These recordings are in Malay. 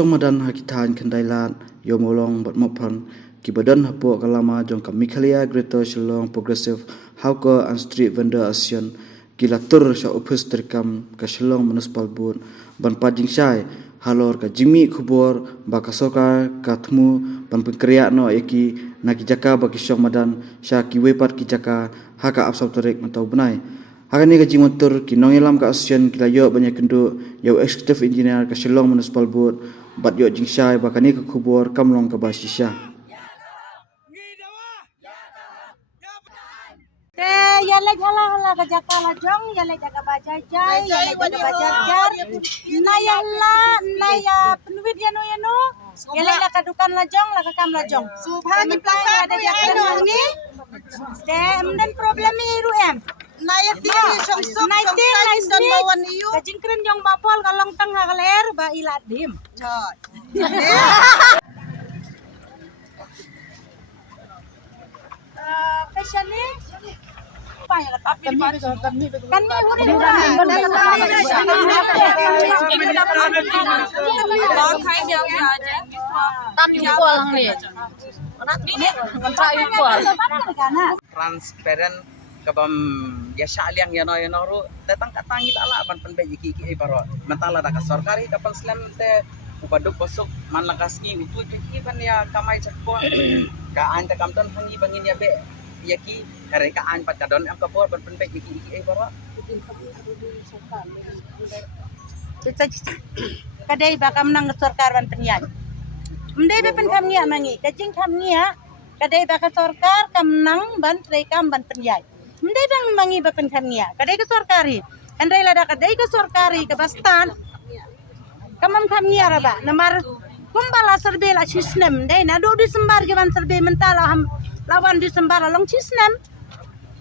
song madan hakitan kendailan yomolong bat mophan ki badan hapo kalama jong ka Mikhalia Greater Shillong Progressive Hawker and Street Vendor Asian kilatur sa office terkam ka Shillong Municipal Board ban pajing syai halor ka jimi khubor ba ka sokar ka thmu ban pekriya no eki naki jaka ba ki song madan sya ki wepat ki jaka haka apsau terek matau benai Hakani ka jimotor ki nongelam ka Asian kilayo banyak kendo yau executive engineer ka Shillong Municipal Board bat yo jingshai bakani ka khubor kamlong ka basisha Yale hala ka jakala jong yale jaga bajajai yale jaga bajajar naya penuit yano yale la ka dukan la jong la ka kam la jong subhan plan ada jakala ngi dan problem iru em naya tiga song dan bawan iu kajingkren jong bapol kalong tang haler ba iladim Pesane transparent kabam yasha liang yano ru datang katangi ala ban pen beji ki baro mentala da sarkari kapan slam te ubaduk bosuk man lakaski utu ki ban ya kamai chakpo ka an ta kamton phangi bangin ya be yaki kare ka an pat kadon am kapor ban pen beji ki baro kadai bakam nang sarkar ban penyai mendai be pen kamnia mangi kajing kamnia kadai baka sarkar kamnang ban trekam ban penyai mendai bang mangi be pen kamnia kadai ke sarkari andai lada kadai ke sarkari ke bastan kamam kamnia raba namar kumbala serbe la chisnem dai na do disembar ke ban serbe mentala ham lawan disembar long chisnem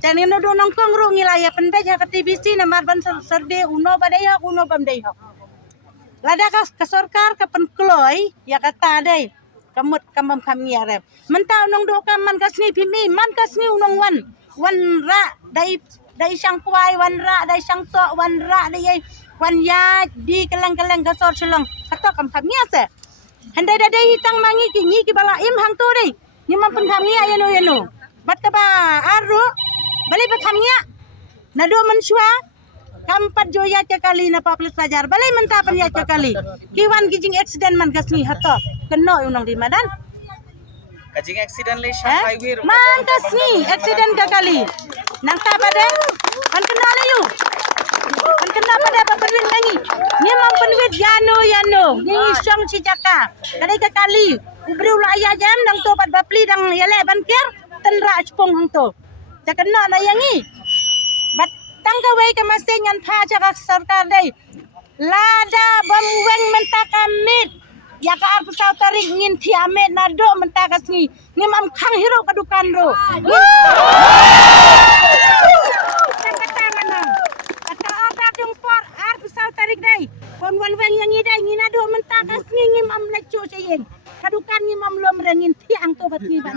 jani no do nong kongru ngilaya pen be ka TBC namar ban serbe uno badai ha uno bamdai ha lada ka sarkar ka pen kloi ya kata dai kamut kamam kamnia rep mentau nong do kaman kasni pimi man kasni unong wan ra dai sang kuai wan ra dai sang so wan ra dai wan ya di keleng-keleng gasor Shillong atau kam kamnia se handai dai hitang mangi ki bala im hang tu dai ni mam pen kamnia yano bat ka ba aru bali ba kamnia nado mensua kampat joya kali na paples pajar balai mentapan ya kali kiwan gijing accident man kasni hato keno unong di madan kajing accident le sha highway ru man kasni accident kali nang ta pada kan kena layu kan kena pada paperwit lagi ni mampenwit yano ni song si jaka kadai kali ubri ula aya jam nang to pat bapli dang yale banker tenra chpong hang to jakena layangi bat tangka wei ka masing ngan pha jaka sarkar dai lada bamweng mentakamit ya ka ar pesau tarik ngin thi amet nado mentakasni ni mam khang hiro kadukan ro kata apa dong por ar pesau tarik dai kon wan weng yang idai ni nado mentakasni ngim am lecu sayen kadukan ngim am lom rengin thi ang to bat ni ban